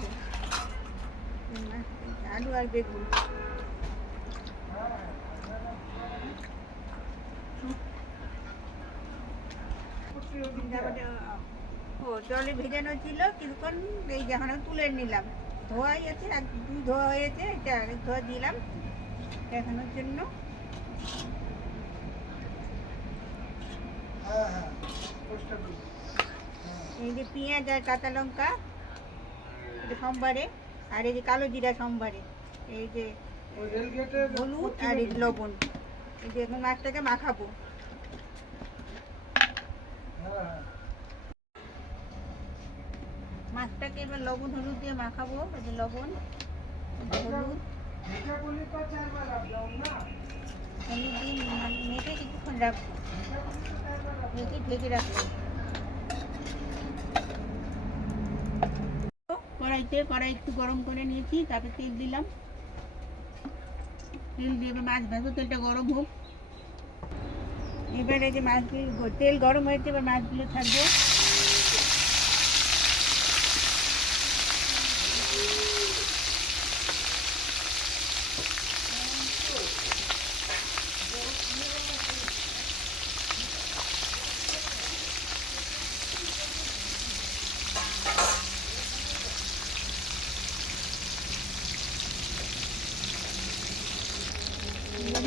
দেবো আলু আর বেগুন। জলে ভেজানো ছিল কিছুক্ষণ, এই যখন তুলে নিলাম, ধোয়াই আছে, এক দুই ধোয়া হয়েছে, এটা আরেক ধোয়া দিলাম দেখানোর জন্য। এই যে পেঁয়াজ আর কাঁচা লঙ্কা সোমবারে, আর এই যে কালো জিরা সোমবারে, এই যে হলুদ আর এই লবণ, এই যে এখন মাছটাকে মাখাবো। মাছটাকে এবার লবণ হলুদ দিয়ে মাখাবো। এই যে লবণ হলুদ দিয়ে মেখে কিছুক্ষণ রাখবো, মেখে ঢেকে রাখবো। কড়াই একটু গরম করে নিয়েছি, তারপরে তেল দিলাম, তেল দিয়ে মাছ ভাজবো। তেলটা গরম হোক। এবারে যে মাছগুলো, তেল গরম হয়েছে, এবার মাছগুলো থাকবো।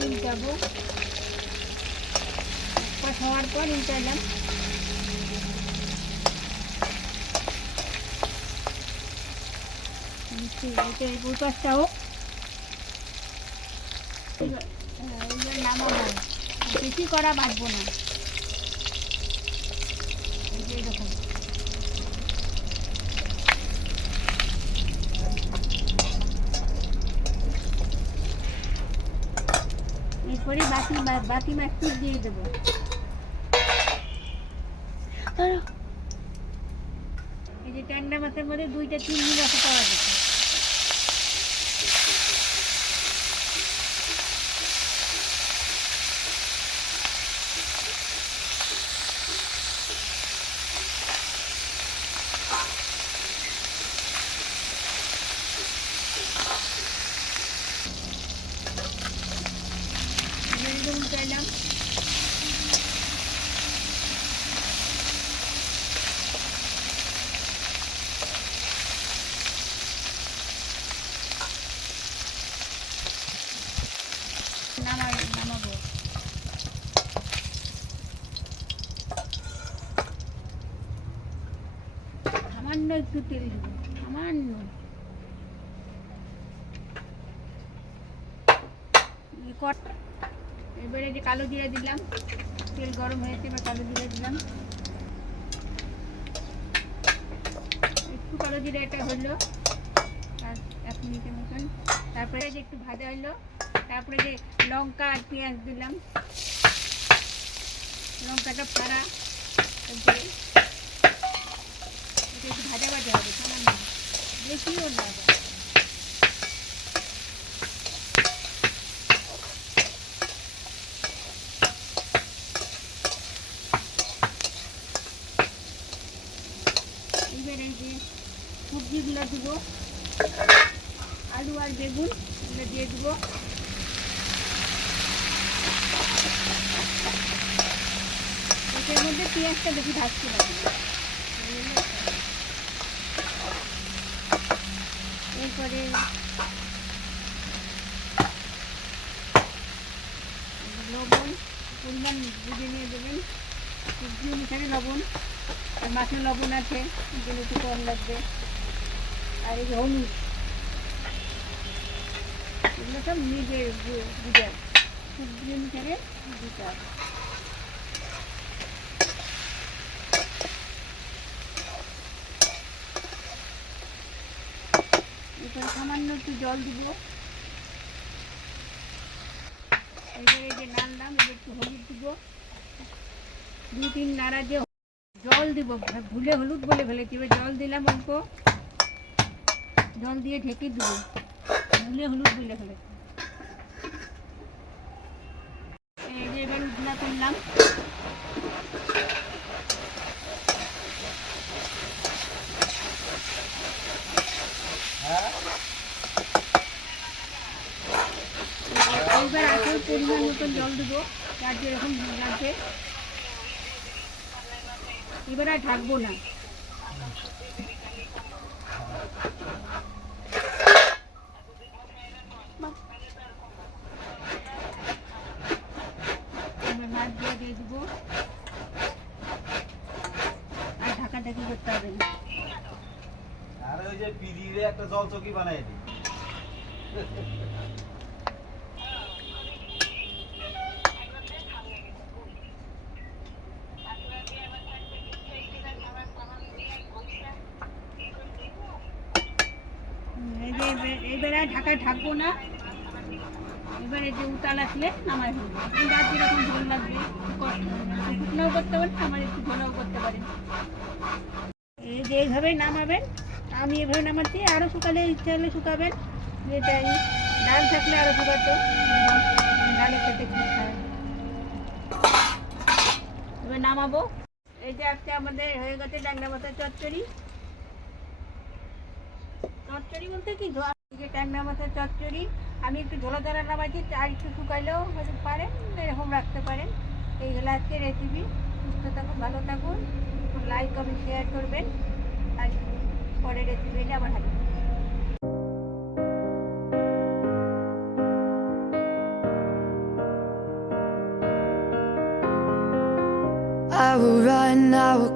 উল্টাবো, হওয়ার পর উল্টালাম। ওই পাশটা হোক, নামাবো। বেশি করা বাঁধবো না, এরকম। এরপরে বাকি মাছটি দিয়ে দেবো। এই যে ট্যাংরা মাছের মধ্যে 2টা চিংড়ি মাছ পাওয়া যাচ্ছে। উল্টাইলাম। নামাবো। সামান্য একটু তেল দেবো, সামান্য। এবারে যে কালো জিরা দিলাম, তেল গরম হয়েছে, এবার কালো জিরা দিলাম। একটু কালো জিরা এটা হলো 1 মিনিটের মতন। তারপরে যে একটু ভাজা হলো, তারপরে যে লঙ্কা আর পেঁয়াজ দিলাম। লঙ্কাটা ফাড়া দিয়ে এটা একটু ভাজা ভাজা হবে, সামান্য, বেশিও না। এবারে যে সবজিগুলো দেবো, আলু আর বেগুন এগুলো দিয়ে দেবো। এটার মধ্যে পেঁয়াজটা বেশি ভাজতে লাগবে। এরপরে লবণ পরিমাণ বুঝে নিয়ে দেবেন, সবজি অনুসারে লবণ। আর মাছের লবণ আছে, এগুলো একটু কম লাগবে। আর এই হলুদ, এগুলো সব নিজের বুঝার, সবজি অনুসারে দিতে হবে। এরপরে সামান্য একটু জল দিব। এবারে যে নাড়লাম, এবার একটু হলুদ দিব, 2-3 নাড়া দিয়ে জল দিব। ভুলে হলুদ বলে ফেলেছি, এবার জল দিলাম অল্প, জল দিয়ে ঢেকে দেবো। ভুলে হলুদ বলে ফেলেছি। এবার উজলা করলাম। পরিমাণ মতন জল দেবো, যার যেরকম লাগবে। এবার আর ঢাকবো না। এবার মাছ দিয়ে দেবো, আর ঢাকাঢাকি করতে হবে না। আর ওই যে পিদিরে একটা জল চকি বানাই দি। এবার আর ঢাকবো না। এবার এই যে উতাল আসলে নামাই ফেলবো। যার যেরকম ঝোল লাগবে, শুকনাও করতে পারেন, আমার একটু ঝোলাও করতে পারেন। এই যে এইভাবেই নামাবেন। আমি এভাবে নামাচ্ছি, আরও শুকালে ইচ্ছা হলে শুকাবেন। যেটা ডাল থাকলে আরও শুকাতো, ডালের সাথে খায়। এবার নামাবো। এই যে আজকে আমাদের হয়ে গেছে ট্যাংরা মাছের চচ্চড়ি। চচ্চড়ি বলতে কি, যে ট্যাংরা মাছের চচ্চড়ি আমি একটু ঝোলা ঝোলা নামাইছি, আর একটু শুকাইলেও হয়তো পারেন, এরকম রাখতে পারেন। এই হলো আজকে রেসিপি। সুস্থ থাকুন, ভালো থাকুন, লাইক কমেন্ট শেয়ার করবেন। আর পরের রেসিপি এলে আবার হাজির। I will run, I will